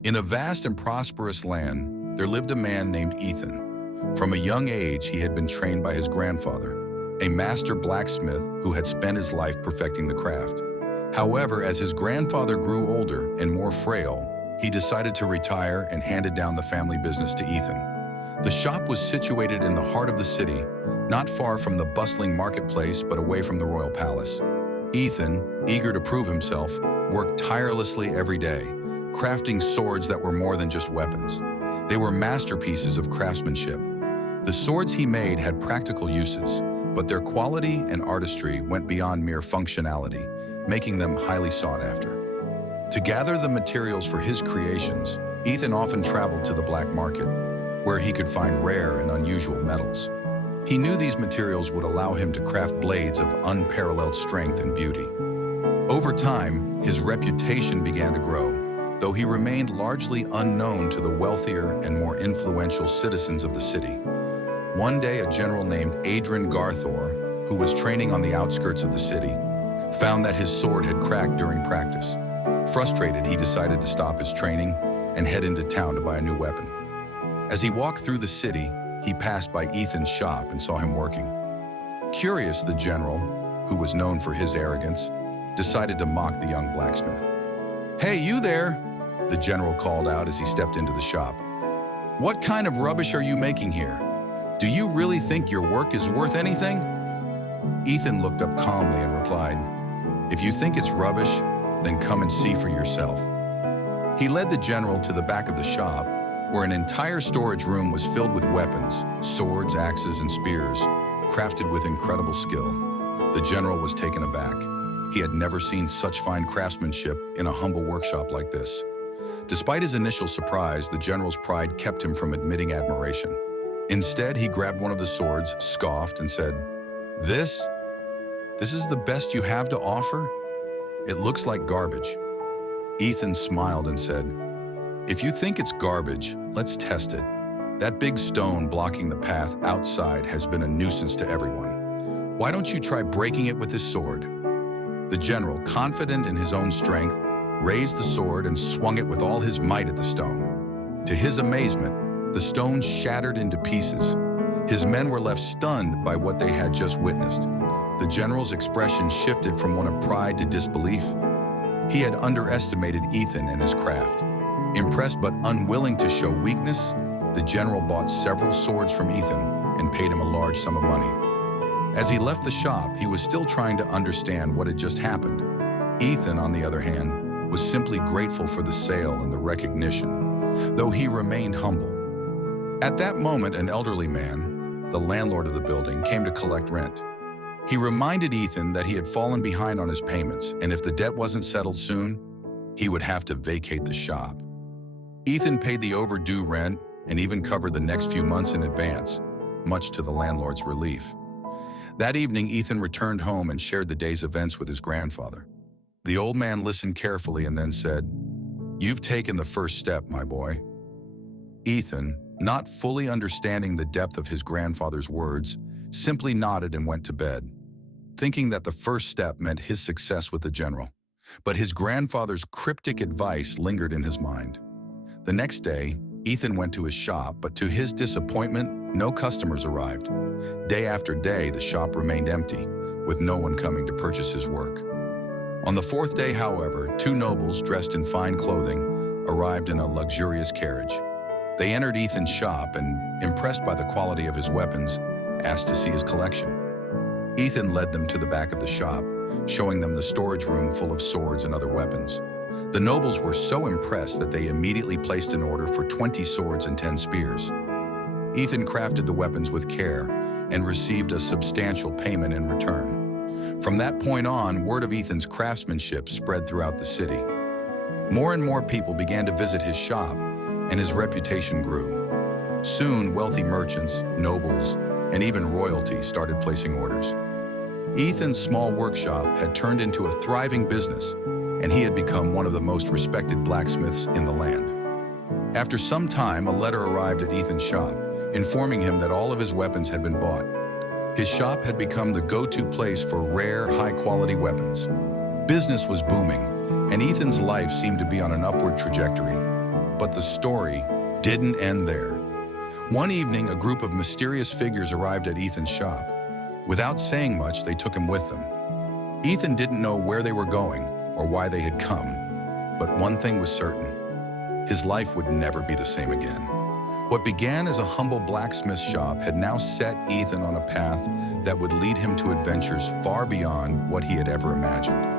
In a vast and prosperous land, there lived a man named Ethan. From a young age, he had been trained by his grandfather, a master blacksmith who had spent his life perfecting the craft. However, as his grandfather grew older and more frail, he decided to retire and handed down the family business to Ethan. The shop was situated in the heart of the city, not far from the bustling marketplace but away from the royal palace. Ethan, eager to prove himself, worked tirelessly every day, crafting swords that were more than just weapons. They were masterpieces of craftsmanship. The swords he made had practical uses, but their quality and artistry went beyond mere functionality, making them highly sought after. To gather the materials for his creations, Ethan often traveled to the black market, where he could find rare and unusual metals. He knew these materials would allow him to craft blades of unparalleled strength and beauty. Over time, his reputation began to grow, though he remained largely unknown to the wealthier and more influential citizens of the city. One day, a general named Adrian Garthor, who was training on the outskirts of the city, found that his sword had cracked during practice. Frustrated, he decided to stop his training and head into town to buy a new weapon. As he walked through the city, he passed by Ethan's shop and saw him working. Curious, the general, who was known for his arrogance, decided to mock the young blacksmith. "Hey, you there!" the general called out as he stepped into the shop. "What kind of rubbish are you making here? Do you really think your work is worth anything?" Ethan looked up calmly and replied, "If you think it's rubbish, then come and see for yourself." He led the general to the back of the shop, where an entire storage room was filled with weapons, swords, axes, and spears, crafted with incredible skill. The general was taken aback. He had never seen such fine craftsmanship in a humble workshop like this. Despite his initial surprise, the general's pride kept him from admitting admiration. Instead, he grabbed one of the swords, scoffed, and said, This is the best you have to offer? It looks like garbage." Ethan smiled and said, "If you think it's garbage, let's test it. That big stone blocking the path outside has been a nuisance to everyone. Why don't you try breaking it with this sword?" The general, confident in his own strength, raised the sword and swung it with all his might at the stone. To his amazement, the stone shattered into pieces. His men were left stunned by what they had just witnessed. The general's expression shifted from one of pride to disbelief. He had underestimated Ethan and his craft. Impressed but unwilling to show weakness, the general bought several swords from Ethan and paid him a large sum of money. As he left the shop, he was still trying to understand what had just happened. Ethan, on the other hand, was simply grateful for the sale and the recognition, though he remained humble. At that moment, an elderly man, the landlord of the building, came to collect rent. He reminded Ethan that he had fallen behind on his payments, and if the debt wasn't settled soon, he would have to vacate the shop. Ethan paid the overdue rent and even covered the next few months in advance, much to the landlord's relief. That evening, Ethan returned home and shared the day's events with his grandfather. The old man listened carefully and then said, "You've taken the first step, my boy." Ethan, not fully understanding the depth of his grandfather's words, simply nodded and went to bed, thinking that the first step meant his success with the general. But his grandfather's cryptic advice lingered in his mind. The next day, Ethan went to his shop, but to his disappointment, no customers arrived. Day after day, the shop remained empty, with no one coming to purchase his work. On the fourth day, however, two nobles dressed in fine clothing arrived in a luxurious carriage. They entered Ethan's shop and, impressed by the quality of his weapons, asked to see his collection. Ethan led them to the back of the shop, showing them the storage room full of swords and other weapons. The nobles were so impressed that they immediately placed an order for 20 swords and 10 spears. Ethan crafted the weapons with care and received a substantial payment in return. From that point on, word of Ethan's craftsmanship spread throughout the city. More and more people began to visit his shop, and his reputation grew. Soon, wealthy merchants, nobles, and even royalty started placing orders. Ethan's small workshop had turned into a thriving business, and he had become one of the most respected blacksmiths in the land. After some time, a letter arrived at Ethan's shop, informing him that all of his weapons had been bought. His shop had become the go-to place for rare, high-quality weapons. Business was booming, and Ethan's life seemed to be on an upward trajectory. But the story didn't end there. One evening, a group of mysterious figures arrived at Ethan's shop. Without saying much, they took him with them. Ethan didn't know where they were going or why they had come, but one thing was certain: his life would never be the same again. What began as a humble blacksmith shop had now set Ethan on a path that would lead him to adventures far beyond what he had ever imagined.